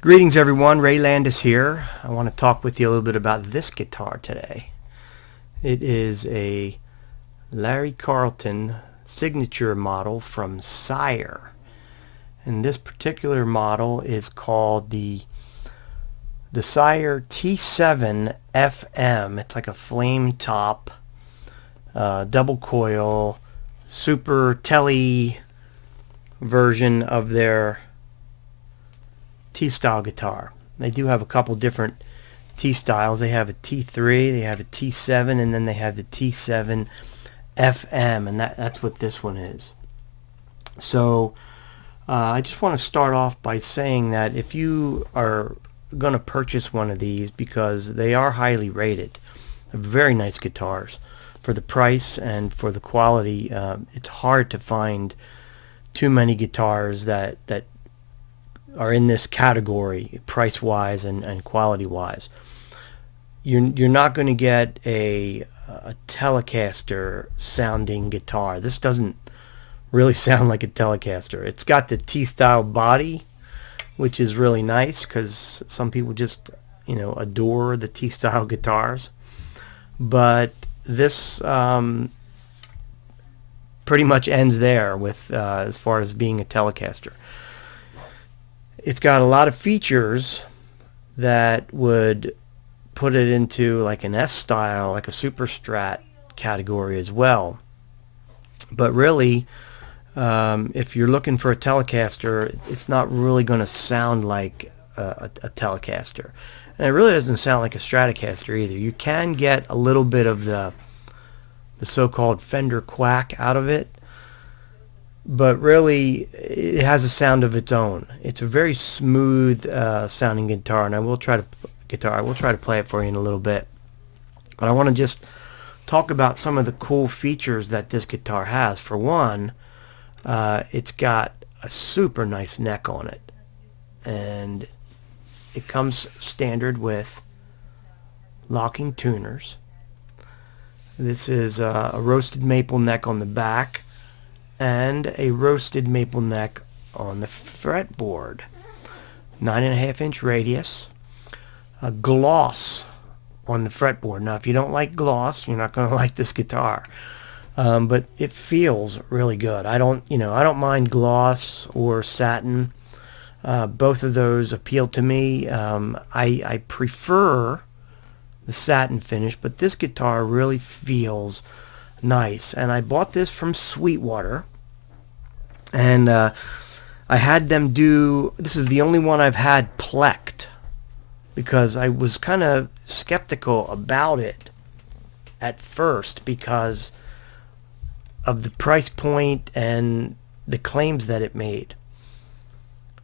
Greetings everyone, Ray Landis here. I want to talk with you a little bit about this guitar today. It is a Larry Carlton signature model from Sire. And this particular model is called the Sire T7FM. It's like a flame top, double coil, Super-TELE version of their T-style guitar. They do have a couple different T-styles. They have a T3, they have a T7, and then they have the T7FM, and that's what this one is. So I just want to start off by saying that if you are going to purchase one of these, because they are highly rated, they're very nice guitars for the price and for the quality. It's hard to find too many guitars that are in this category, price-wise and quality-wise. You're not going to get a Telecaster sounding guitar. This doesn't really sound like a Telecaster. It's got the T-style body, which is really nice because some people just adore the T-style guitars. But this pretty much ends there with as far as being a Telecaster. It's got a lot of features that would put it into like an S-style, like a Super-STRAT category as well. But really, if you're looking for a Telecaster, it's not really going to sound like a Telecaster. And it really doesn't sound like a Stratocaster either. You can get a little bit of the so-called Fender quack out of it, but really it has a sound of its own. It's a very smooth sounding guitar, and I will try to play it for you in a little bit. But I want to just talk about some of the cool features that this guitar has. For one, it's got a super nice neck on it, and it comes standard with locking tuners. This is a roasted maple neck on the back and a roasted maple neck on the fretboard. 9.5-inch radius. A gloss on the fretboard. Now, if you don't like gloss, you're not going to like this guitar. But it feels really good. I don't mind gloss or satin. Both of those appeal to me. I prefer the satin finish, but this guitar really feels nice. And I bought this from Sweetwater, and I had them do, this is the only one I've had plecked, because I was kind of skeptical about it at first because of the price point and the claims that it made.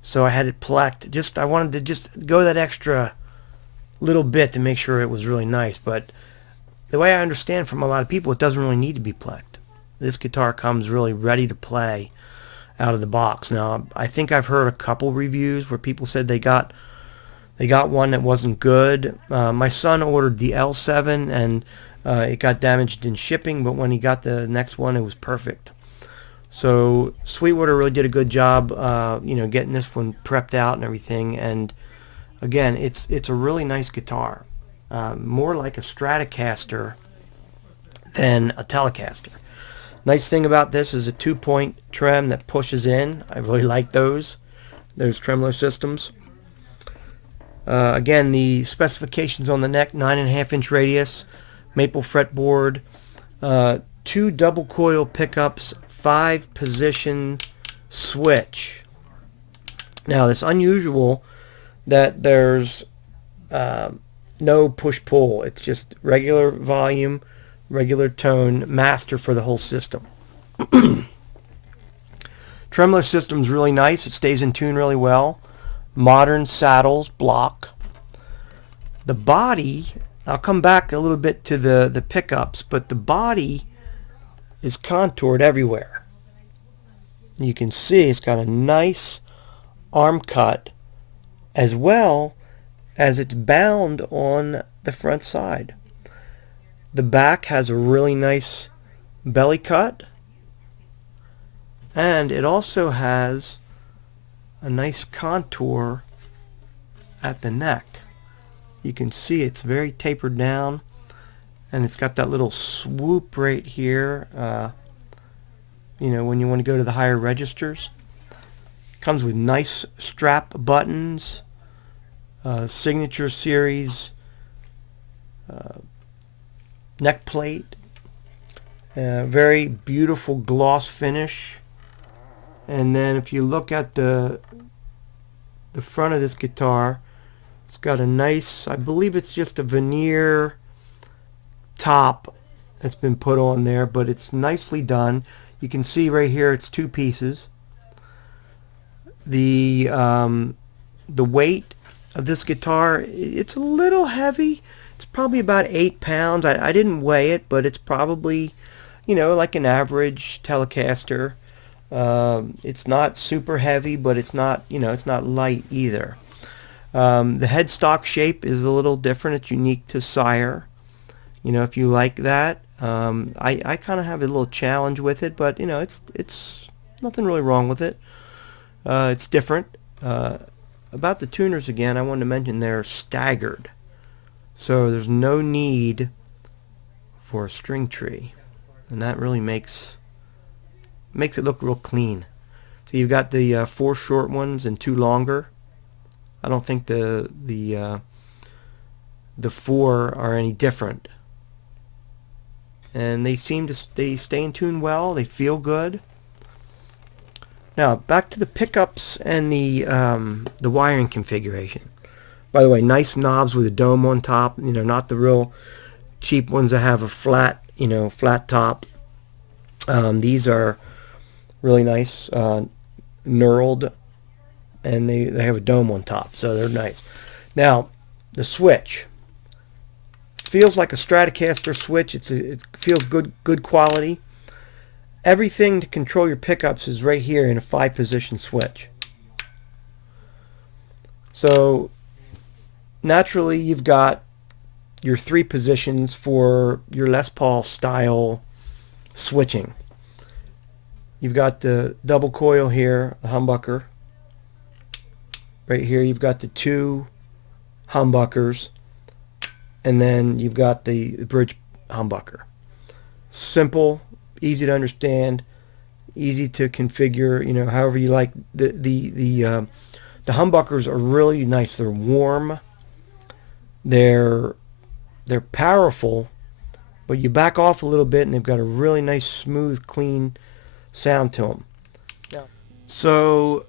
So I had it plecked. I wanted to just go that extra little bit to make sure it was really nice. But the way I understand from a lot of people, it doesn't really need to be plecked. This guitar comes really ready to play out of the box. Now, I think I've heard a couple reviews where people said they got one that wasn't good. My son ordered the L7 and it got damaged in shipping, but when he got the next one, it was perfect. So Sweetwater really did a good job, getting this one prepped out and everything. And again, it's a really nice guitar, more like a Stratocaster than a Telecaster. Nice thing about this is a 2-point trem that pushes in. I really like those tremolo systems. Again, the specifications on the neck: 9.5-inch radius, maple fretboard, 2 double coil pickups, 5-position switch. Now, it's unusual that there's no push-pull. It's just regular volume, regular tone, master for the whole system. Tremolo system's really nice. It stays in tune really well. Modern saddles, block. The body, I'll come back a little bit to the pickups, but the body is contoured everywhere. You can see it's got a nice arm cut, as well as it's bound on the front side. The back has a really nice belly cut, and it also has a nice contour at the neck, you can see it's very tapered down, and it's got that little swoop right here, you know, when you want to go to the higher registers. Comes with nice strap buttons, signature series neck plate, very beautiful gloss finish. And then if you look at the front of this guitar, it's got a nice, I believe it's just a veneer top that's been put on there, but it's nicely done. You can see right here it's two pieces. The weight of this guitar, it's a little heavy. It's probably about 8 pounds. I didn't weigh it, but it's probably, you know, like an average Telecaster. It's not super heavy, but it's not, you know, it's not light either. The headstock shape is a little different. It's unique to Sire. You know, if you like that. I kind of have a little challenge with it, but you know, it's nothing really wrong with it. It's different. About the tuners again, I wanted to mention they're staggered, so there's no need for a string tree, and that really makes it look real clean. So you've got the 4 short ones and 2 longer. I don't think the 4 are any different, and they seem to stay in tune well. They feel good. Now back to the pickups and the wiring configuration. By the way, nice knobs with a dome on top. You know, not the real cheap ones that have a flat, you know, flat top. These are really nice, knurled, and they have a dome on top, so they're nice. Now the switch feels like a Stratocaster switch. It feels good quality. Everything to control your pickups is right here in a 5-position switch. So naturally you've got your 3 positions for your Les Paul style switching. You've got the double coil here, the humbucker. Right here you've got the 2 humbuckers, and then you've got the bridge humbucker. Simple, easy to understand, easy to configure, you know, however you like. The humbuckers are really nice. They're warm. They're powerful, but you back off a little bit and they've got a really nice, smooth, clean sound to them. Yeah. So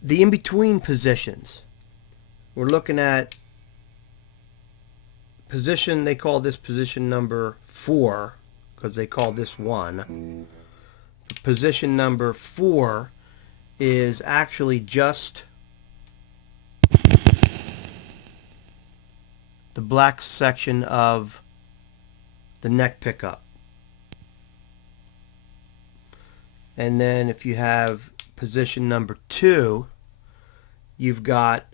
the in-between positions, we're looking at position, they call this position number 4, because they call this 1. Position number 4 is actually just the black section of the neck pickup. And then if you have position number 2, you've got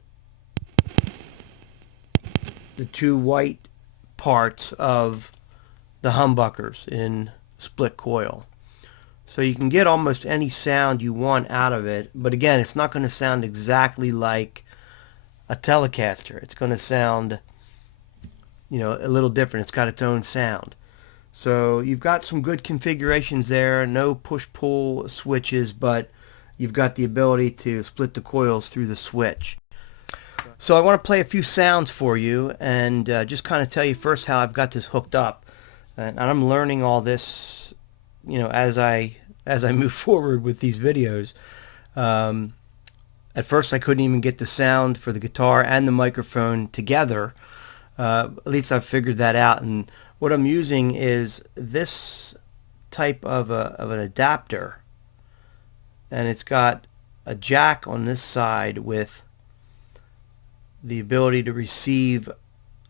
the 2 white parts of the humbuckers in split coil. So you can get almost any sound you want out of it, but again, it's not going to sound exactly like a Telecaster. It's going to sound, you know, a little different. It's got its own sound. So you've got some good configurations there, no push-pull switches, but you've got the ability to split the coils through the switch. So I want to play a few sounds for you and just kind of tell you first how I've got this hooked up. And I'm learning all this, you know, as I move forward with these videos. At first I couldn't even get the sound for the guitar and the microphone together. At least I've figured that out, and what I'm using is this type of an adapter, and it's got a jack on this side with the ability to receive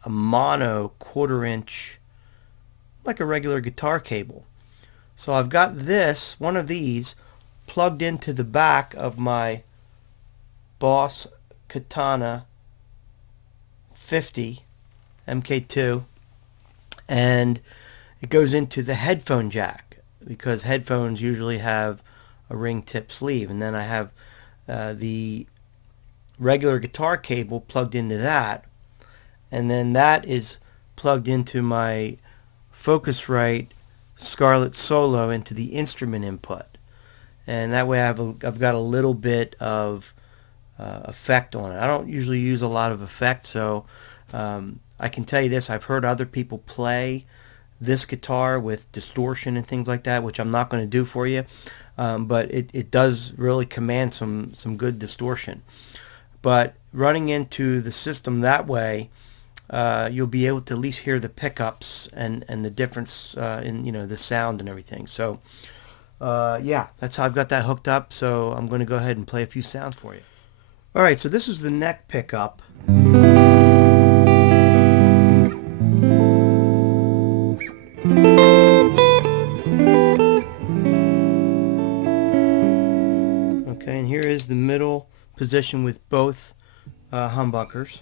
a mono 1/4 inch, like a regular guitar cable. So I've got one of these plugged into the back of my Boss Katana 50 MK2, and it goes into the headphone jack, because headphones usually have a ring tip sleeve. And then I have the regular guitar cable plugged into that, and then that is plugged into my Focusrite Scarlett Solo into the instrument input, and that way I've got a little bit of effect on it. I don't usually use a lot of effect, so I can tell you this: I've heard other people play this guitar with distortion and things like that, which I'm not going to do for you, but it does really command some good distortion. But running into the system that way, you'll be able to at least hear the pickups and the difference in the sound and everything. So yeah, that's how I've got that hooked up. So I'm going to go ahead and play a few sounds for you. All right, so this is the neck pickup. Okay, and here is the middle position with both humbuckers.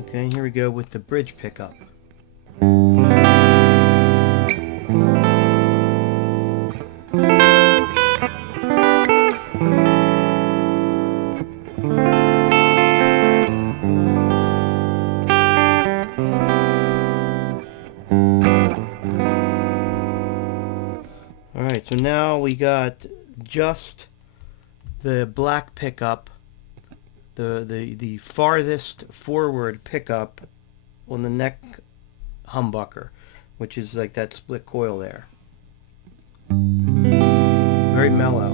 Okay, and here we go with the bridge pickup. Alright, so now we got just the black pickup, the farthest forward pickup on the neck humbucker, which is like that split coil there. Very mellow.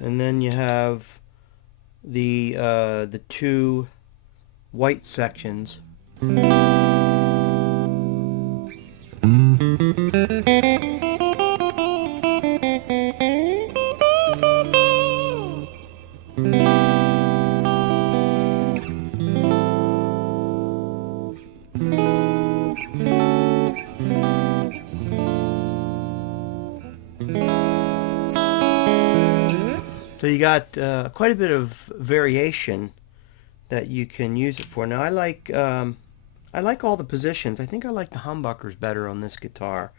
And then you have the two white sections. So you got quite a bit of variation that you can use it for. Now I like all the positions. I think I like the humbuckers better on this guitar.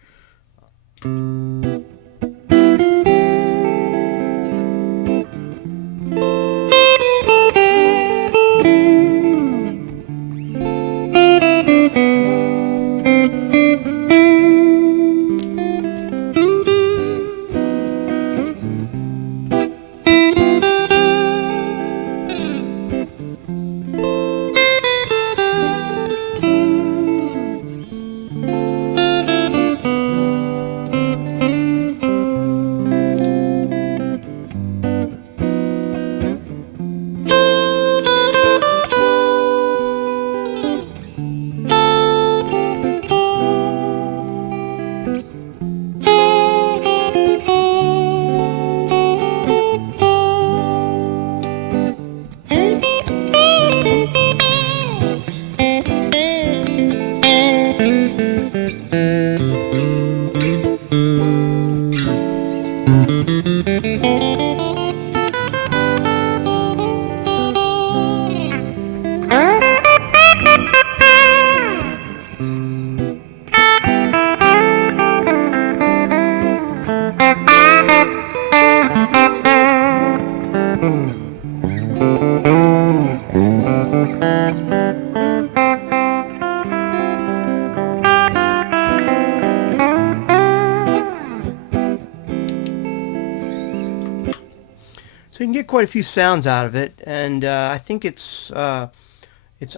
So you can get quite a few sounds out of it, and I think it's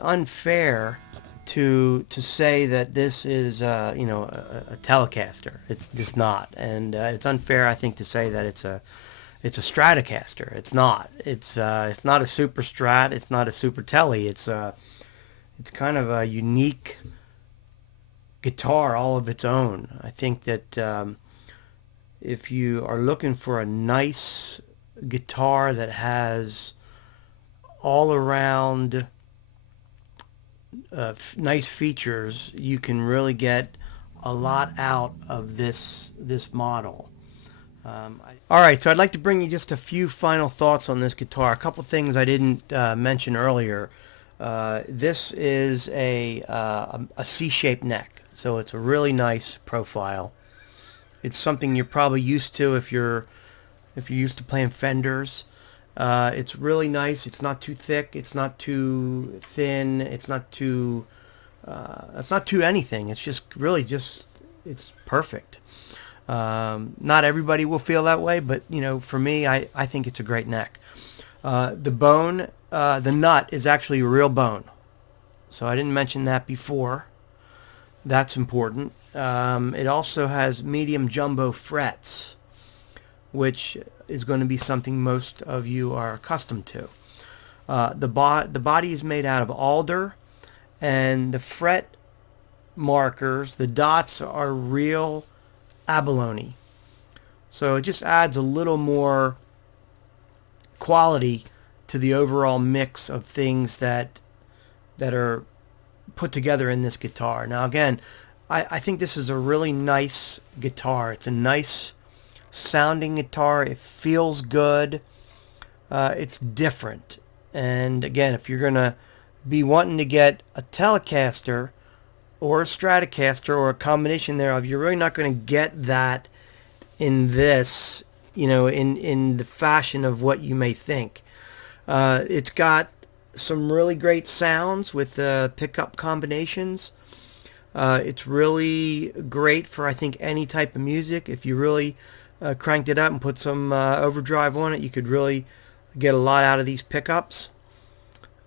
unfair to say that this is a Telecaster. It's just not, and it's unfair, I think, to say that it's a Stratocaster. It's not. It's not a Super-STRAT. It's not a Super-TELE. It's kind of a unique guitar all of its own. I think that if you are looking for a nice guitar that has all around nice features, you can really get a lot out of this model. Alright, so I'd like to bring you just a few final thoughts on this guitar. A couple things I didn't mention earlier. This is a C-shaped neck, so it's a really nice profile. It's something you're probably used to if you're used to playing Fenders. It's really nice. It's not too thick. It's not too thin. It's not too anything. It's just really it's perfect. Not everybody will feel that way, but for me, I think it's a great neck. The nut is actually a real bone. So I didn't mention that before. That's important. It also has medium jumbo frets, which is going to be something most of you are accustomed to. The body is made out of alder, and the fret markers, the dots, are real abalone. So it just adds a little more quality to the overall mix of things that are put together in this guitar. Now again, I think this is a really nice guitar. It's a nice sounding guitar. It feels good. It's different. And again, if you're going to be wanting to get a Telecaster or a Stratocaster or a combination thereof, you're really not going to get that in this, in the fashion of what you may think. It's got some really great sounds with pickup combinations. It's really great for, I think, any type of music. If you really cranked it up and put some overdrive on it, you could really get a lot out of these pickups.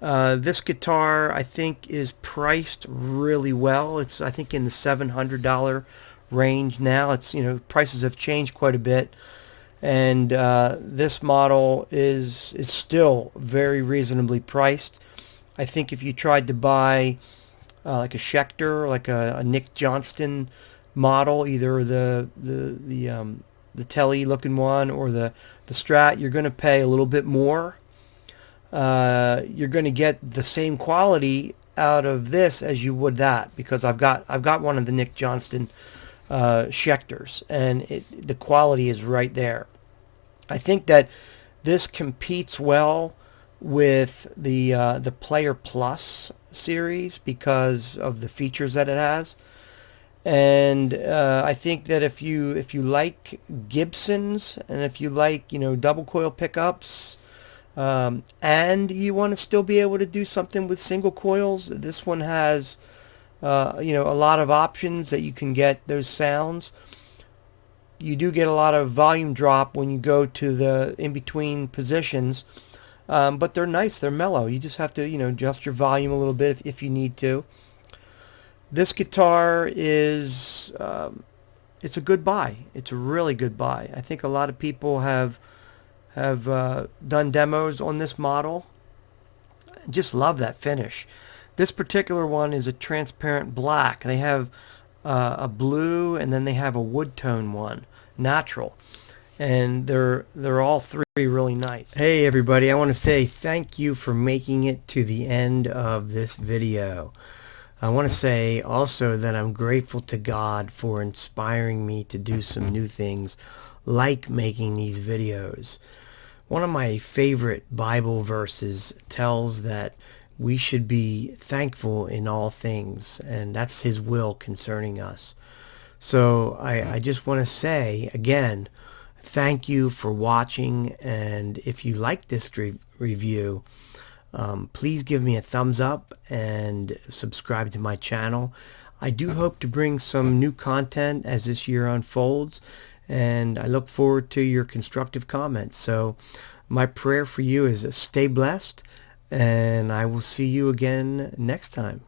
This guitar, I think, is priced really well. It's, I think, in the $700 range now. It's, prices have changed quite a bit, and this model is still very reasonably priced. I think if you tried to buy like a Schecter, like a Nick Johnston model, either the Tele looking one or the Strat, you're going to pay a little bit more. You're going to get the same quality out of this as you would that, because I've got one of the Nick Johnston Schecters, and the quality is right there. I think that this competes well with the Player Plus series because of the features that it has. And I think that if you like Gibsons, and if you like double coil pickups, and you want to still be able to do something with single coils, this one has a lot of options that you can get those sounds. You do get a lot of volume drop when you go to the in-between positions, but they're nice, they're mellow. You just have to adjust your volume a little bit if you need to. This guitar is it's a good buy. It's a really good buy. I think a lot of people have done demos on this model. Just love that finish. This particular one is a transparent black. They have a blue, and then they have a wood tone one, natural, and they're all three really nice. Hey everybody, I want to say thank you for making it to the end of this video. I want to say also that I'm grateful to God for inspiring me to do some new things, like making these videos. One of my favorite Bible verses tells that we should be thankful in all things, and that's His will concerning us. So I just want to say again, thank you for watching, and if you like this review, please give me a thumbs up and subscribe to my channel. I do hope to bring some new content as this year unfolds, and I look forward to your constructive comments. So my prayer for you is stay blessed, and I will see you again next time.